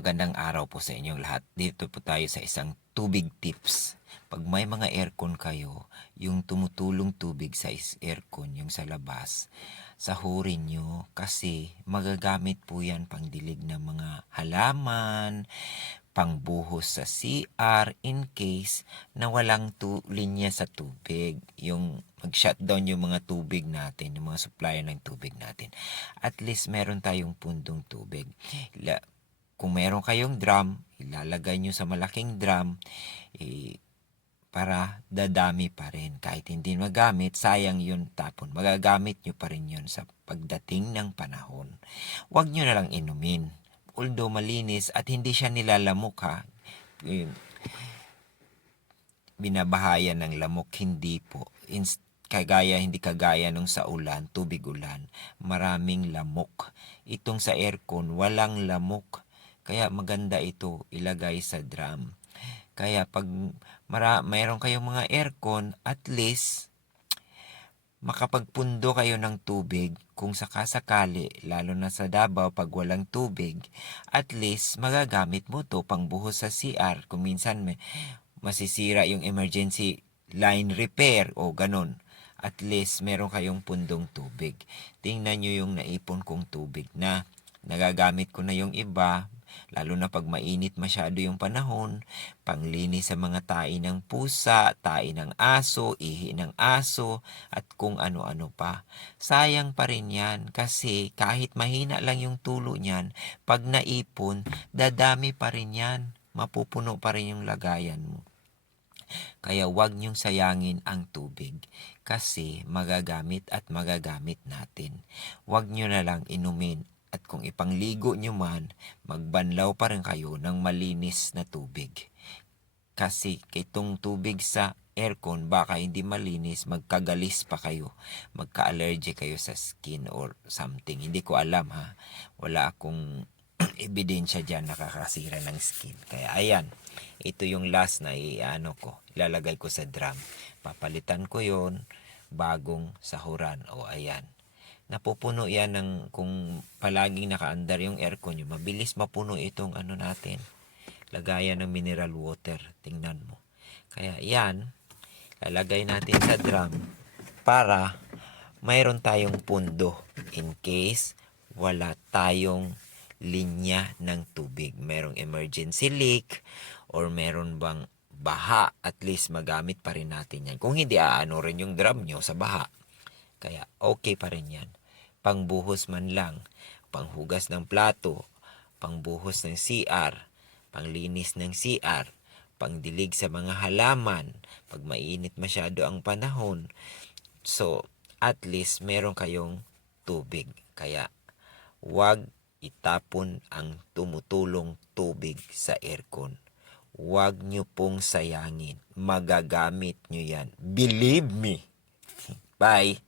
magandang araw po sa inyong lahat. Dito po tayo sa isang tubig tips. Pag may mga aircon kayo, yung tumutulong tubig sa aircon, yung sa labas, sahurin nyo kasi magagamit po yan pang dilig ng mga halaman, pangbuhos sa CR in case na walang tu- linya sa tubig. Yung mag-shutdown yung mga tubig natin, yung mga supplier ng tubig natin. At least meron tayong pundong tubig. La- kung meron kayong drum, ilalagay nyo sa malaking drum eh, para dadami pa rin. Kahit hindi magamit, sayang yun tapon. Magagamit nyo pa rin yun sa pagdating ng panahon. Huwag nyo na lang inumin. Although malinis at hindi siya nilalamok ha. Binabahayan ng lamok, hindi po. Ins- kagaya, hindi kagaya nung sa ulan, tubig ulan, maraming lamok. Itong sa aircon, walang lamok. Kaya maganda ito ilagay sa drum. Kaya pag mara, mayroon kayong mga aircon, at least makapagpundo kayo ng tubig kung sakasakali, lalo na sa Davao pag walang tubig, at least magagamit mo to pang buhos sa CR kung minsan may masisira yung emergency line repair o ganun. At least meron kayong pundong tubig. Tingnan nyo yung naipon kong tubig na nagagamit ko na yung iba, lalo na pag mainit masyado yung panahon, panglinis sa mga tae ng pusa, tae ng aso, ihi ng aso, at kung ano-ano pa. Sayang pa rin yan kasi kahit mahina lang yung tulo niyan, pag naipon, dadami pa rin yan. Mapupuno pa rin yung lagayan mo. Kaya huwag niyong sayangin ang tubig kasi magagamit at magagamit natin. Huwag niyo na lang inumin at kung ipangligo niyo man, magbanlaw pa rin kayo ng malinis na tubig. Kasi itong tubig sa aircon baka hindi malinis, magkagalis pa kayo. Magka-allergy kayo sa skin or something. Hindi ko alam ha. Wala akong ebidensya dyan nakakasira ng skin. Kaya ayan, ito yung last na iano ko. Ilalagay ko sa drum. Papalitan ko yon bagong sahuran. O ayan. Napupuno yan ng kung palaging nakaandar yung aircon nyo. Mabilis mapuno itong ano natin. Lagayan ng mineral water. Tingnan mo. Kaya yan, lalagay natin sa drum para mayroon tayong pundo in case wala tayong linya ng tubig. Merong emergency leak or meron bang baha, at least magamit pa rin natin yan. Kung hindi, aano rin yung drum nyo sa baha. Kaya okay pa rin yan. Pangbuhos man lang, panghugas ng plato, pangbuhos ng CR, panglinis ng CR, pangdilig sa mga halaman, pag mainit masyado ang panahon. So, at least meron kayong tubig. Kaya, wag itapon ang tumutulong tubig sa aircon. Huwag nyo pong sayangin. Magagamit nyo yan. Believe me. Bye.